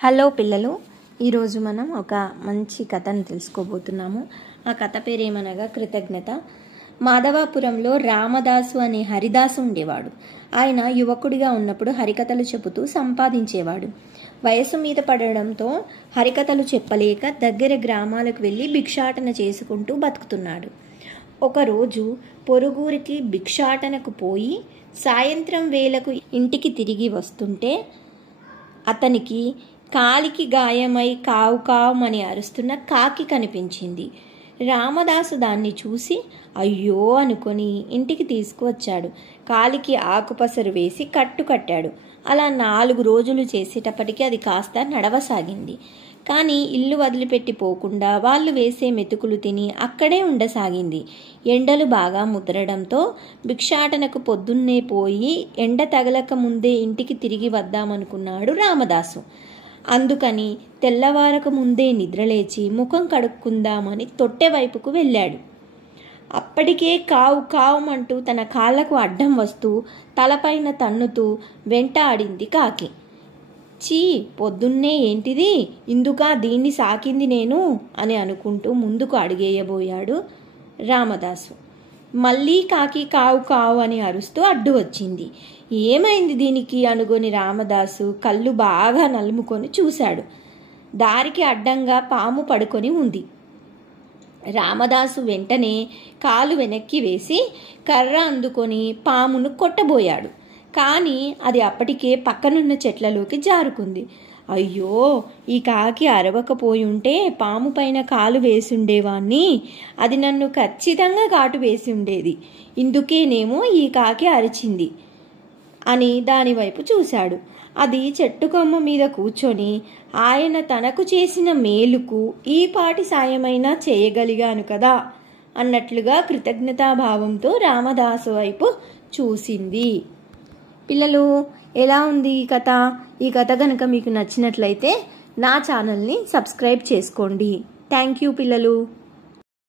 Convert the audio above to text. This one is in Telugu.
హలో పిల్లలు, ఈరోజు మనం ఒక మంచి కథను తెలుసుకోబోతున్నాము. ఆ కథ పేరేమనగా కృతజ్ఞత. మాధవాపురంలో రామదాసు అనే హరిదాసు ఉండేవాడు. ఆయన యువకుడిగా ఉన్నప్పుడు హరికథలు చెబుతూ సంపాదించేవాడు. వయసు మీద పడడంతో హరికథలు చెప్పలేక దగ్గర గ్రామాలకు వెళ్ళి భిక్షాటన చేసుకుంటూ బతుకుతున్నాడు. ఒకరోజు పొరుగురికి భిక్షాటనకు పోయి సాయంత్రం వేళకు ఇంటికి తిరిగి వస్తుంటే అతనికి కాలికి గాయమై కావు కావుమని అరుస్తున్న కాకి కనిపించింది. రామదాసు దాన్ని చూసి అయ్యో అనుకొని ఇంటికి తీసుకువచ్చాడు. కాలికి ఆకుపసరు వేసి కట్టాడు. అలా 4 రోజులు చేసేటప్పటికి అది కాస్త నడవసాగింది. కానీ ఇల్లు వదిలిపెట్టి పోకుండా వాళ్ళు వేసే మెతుకులు తిని అక్కడే ఉండసాగింది. ఎండలు బాగా ముదరడంతో భిక్షాటనకు పొద్దున్నే పోయి ఎండ తగలక ముందే ఇంటికి తిరిగి వద్దామనుకున్నాడు రామదాసు. అందుకని తెల్లవారక ముందే నిద్రలేచి ముఖం కడుక్కుందామని తొట్టె వైపుకు వెళ్ళాడు. అప్పటికే కావు కావుమంటూ తన కాళ్లకు అడ్డం వస్తూ తలపైన తన్నుతూ వెంటాడింది కాకి. చీ, పొద్దున్నే ఏంటిది, ఇందుకా దీన్ని సాకింది నేను అని అనుకుంటూ ముందుకు అడుగేయబోయాడు రామదాసు. మళ్ళీ కాకి కావు కావు అని అరుస్తూ అడ్డు వచ్చింది. ఏమైంది దీనికి అనుకొని రామదాసు కళ్ళు బాగా నలుముకొని చూశాడు. దారికి అడ్డంగా పాము పడుకొని ఉంది. రామదాసు వెంటనే కాలు వెనక్కి వేసి కర్ర అందుకొని పామును కొట్టబోయాడు. కానీ అది అప్పటికే పక్కనున్న చెట్లలోకి జారుకుంది. అయ్యో, ఈ కాకి అరవకపోయి ఉంటే పాము పైన కాలు వేసుండేవాణ్ణి, అది నన్ను ఖచ్చితంగా కాటు వేసి ఉండేది, ఇందుకేనేమో ఈ కాకి అరిచింది అని దానివైపు చూశాడు. అది చెట్టు కొమ్మ మీద కూర్చొని ఆయన తనకు చేసిన మేలుకు ఈ పాటి సాయమైనా చేయగలిగాను కదా అన్నట్లుగా కృతజ్ఞతాభావంతో రామదాసు వైపు చూసింది. పిల్లలు, ఎలా ఉంది ఈ కథ? ఈ కథ కనుక మీకు నచ్చినట్లయితే నా ఛానల్ని సబ్స్క్రైబ్ చేసుకోండి. థ్యాంక్ యూ పిల్లలు.